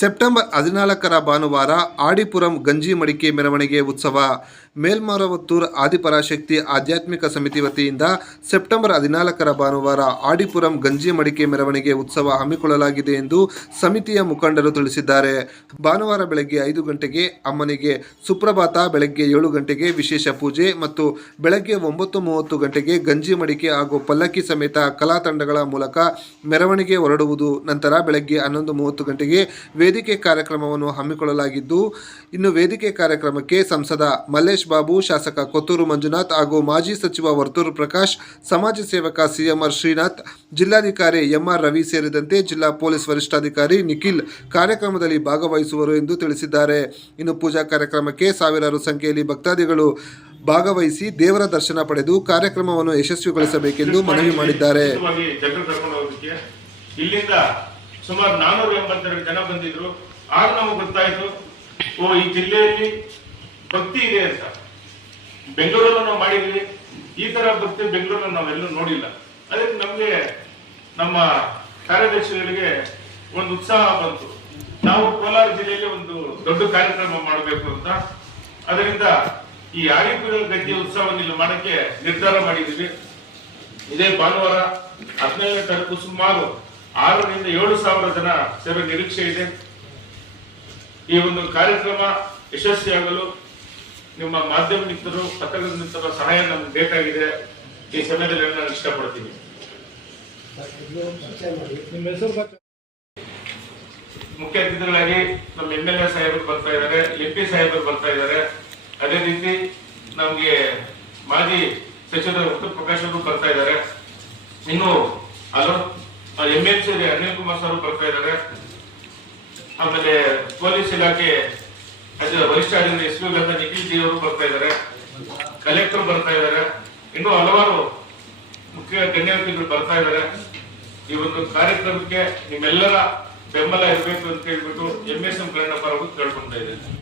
September ಹದಿನಾಲ್ಕರ ಭಾನುವಾರ ಆಡಿಪುರಂ ಗಂಜಿ ಮಡಿಕೆ ಮೆರವಣಿಗೆ ಉತ್ಸವ. ಮೇಲ್ಮರವತ್ತೂರು ಆದಿಪರಾಶಕ್ತಿ ಆಧ್ಯಾತ್ಮಿಕ ಸಮಿತಿ ವತಿಯಿಂದ ಸೆಪ್ಟೆಂಬರ್ ಹದಿನಾಲ್ಕರ ಭಾನುವಾರ ಆಡಿಪುರಂ ಗಂಜಿ ಮಡಿಕೆ ಮೆರವಣಿಗೆ ಉತ್ಸವ ಹಮ್ಮಿಕೊಳ್ಳಲಾಗಿದೆ ಎಂದು ಸಮಿತಿಯ ಮುಖಂಡರು ತಿಳಿಸಿದ್ದಾರೆ. ಭಾನುವಾರ ಬೆಳಗ್ಗೆ ಐದು ಗಂಟೆಗೆ ಅಮ್ಮನಿಗೆ ಸುಪ್ರಭಾತ, ಬೆಳಗ್ಗೆ ಏಳು ಗಂಟೆಗೆ ವಿಶೇಷ ಪೂಜೆ ಮತ್ತು ಬೆಳಗ್ಗೆ ಒಂಬತ್ತು ಮೂವತ್ತು ಗಂಟೆಗೆ ಗಂಜಿ ಮಡಿಕೆ ಹಾಗೂ ಪಲ್ಲಕ್ಕಿ ಸಮೇತ ಕಲಾ ತಂಡಗಳ ಮೂಲಕ ಮೆರವಣಿಗೆ ಹೊರಡುವುದು. ನಂತರ ಬೆಳಗ್ಗೆ ಹನ್ನೊಂದು ಮೂವತ್ತು ಗಂಟೆಗೆ ವೇದಿಕೆ ಕಾರ್ಯಕ್ರಮವನ್ನು ಹಮ್ಮಿಕೊಳ್ಳಲಾಗಿದ್ದು, ಇನ್ನು ವೇದಿಕೆ ಕಾರ್ಯಕ್ರಮಕ್ಕೆ ಸಂಸದ ಮಲ್ಲೇಶ್ ಬಾಬು, ಶಾಸಕ ಕೊತ್ತೂರು ಮಂಜುನಾಥ್ ಹಾಗೂ ಮಾಜಿ ಸಚಿವ ವರ್ತೂರು ಪ್ರಕಾಶ್, ಸಮಾಜ ಸೇವಕ ಸಿಎಂಆರ್ ಶ್ರೀನಾಥ್, ಜಿಲ್ಲಾಧಿಕಾರಿ ಎಂಆರ್ ರವಿ ಸೇರಿದಂತೆ ಜಿಲ್ಲಾ ಪೊಲೀಸ್ ವರಿಷ್ಠಾಧಿಕಾರಿ ನಿಖಿಲ್ ಕಾರ್ಯಕ್ರಮದಲ್ಲಿ ಭಾಗವಹಿಸುವರು ಎಂದು ತಿಳಿಸಿದ್ದಾರೆ. ಇನ್ನು ಪೂಜಾ ಕಾರ್ಯಕ್ರಮಕ್ಕೆ ಸಾವಿರಾರು ಸಂಖ್ಯೆಯಲ್ಲಿ ಭಕ್ತಾದಿಗಳು ಭಾಗವಹಿಸಿ ದೇವರ ದರ್ಶನ ಪಡೆದು ಕಾರ್ಯಕ್ರಮವನ್ನು ಯಶಸ್ವಿಗೊಳಿಸಬೇಕೆಂದು ಮನವಿ ಮಾಡಿದ್ದಾರೆ. ಸುಮಾರು ನಾನೂರ ಎಂಬತ್ತೆರಡು ಜನ ಬಂದಿದ್ರು. ಆಗ ನಮಗೆ ಗೊತ್ತಾಯ್ತು, ಓ, ಈ ಜಿಲ್ಲೆಯಲ್ಲಿ ಭಕ್ತಿ ಇದೆ ಅಂತ. ಬೆಂಗಳೂರಲ್ಲೂ ನಾವು ಮಾಡಿದ್ವಿ. ಈ ತರ ಭಕ್ತಿ ಬೆಂಗಳೂರಲ್ಲಿ ನಾವೆಲ್ಲೂ ನೋಡಿಲ್ಲ. ಅದಕ್ಕೆ ನಮಗೆ ನಮ್ಮ ಕಾರ್ಯದರ್ಶಿಗಳಿಗೆ ಒಂದು ಉತ್ಸಾಹ ಬಂತು. ನಾವು ಕೋಲಾರ ಜಿಲ್ಲೆಯಲ್ಲಿ ಒಂದು ದೊಡ್ಡ ಕಾರ್ಯಕ್ರಮ ಮಾಡಬೇಕು ಅಂತ. ಅದರಿಂದ ಈ ಆಡಿಪುರ ಗದ್ದೆ ಉತ್ಸವ ಇಲ್ಲಿ ಮಾಡಕ್ಕೆ ನಿರ್ಧಾರ ಮಾಡಿದ್ವಿ. ಇದೇ ಭಾನುವಾರ ಹದಿನೈದನೇ ತಾರೀಕು ಸುಮಾರು ಆರರಿಂದ ಏಳು ಸಾವಿರ ಜನ ಸೇರೋ ನಿರೀಕ್ಷೆ ಇದೆ. ಈ ಒಂದು ಕಾರ್ಯಕ್ರಮ ಯಶಸ್ವಿಯಾಗಲು ನಿಮ್ಮ ಮಾಧ್ಯಮ ಮಿತ್ರರು ಪತ್ರಕರ್ತ ಮಿತ್ರರ ಸಹಾಯ ನಮ್ಗೆ ಬೇಕಾಗಿದೆ. ಈ ಸಮಯದಲ್ಲಿ ನಾನು ಇಷ್ಟಪಡ್ತೀನಿ. ಮುಖ್ಯ ಅತಿಥಿಗಳಾಗಿ ನಮ್ಮ ಎಂ ಎಲ್ ಎ ಸಾಹೇಬರು ಬರ್ತಾ ಇದ್ದಾರೆ ಎಂ ಪಿ ಸಾಹೇಬರು ಬರ್ತಾ ಇದ್ದಾರೆ. ಅದೇ ರೀತಿ ನಮ್ಗೆ ಮಾಜಿ ಸಚಿವ ಉತ್ತರ ಪ್ರಕಾಶ್ ಅವರು ಬರ್ತಾ ಇದ್ದಾರೆ. ಇನ್ನು hello M L C Anil Kumar sir ಬರ್ತಾ ಇದ್ದಾರೆ. ಆಮೇಲೆ ಪೊಲೀಸ್ ಇಲಾಖೆ ವರಿಷ್ಠ ಅಧಿಕಾರಿ ಎಸ್ ಪಿ ನಿಖಿಲ್ ಜಿ ಅವರು ಬರ್ತಾ ಇದ್ದಾರೆ. ಕಲೆಕ್ಟರ್ ಬರ್ತಾ ಇದ್ದಾರೆ. ಇನ್ನೂ ಹಲವಾರು ಮುಖ್ಯ ಗಣ್ಯಾತಿಥಿಗಳು ಬರ್ತಾ ಇದ್ದಾರೆ. ಈ ಒಂದು ಕಾರ್ಯಕ್ರಮಕ್ಕೆ ನಿಮ್ಮೆಲ್ಲರ ಬೆಂಬಲ ಇರಬೇಕು ಅಂತ ಹೇಳ್ಬಿಟ್ಟು ಎಂ ಎಸ್ ಎಂ ಕನ್ನಡ ಪರವಾಗಿ ಕೇಳ್ಕೊಂತ ಇದ್ದೇನೆ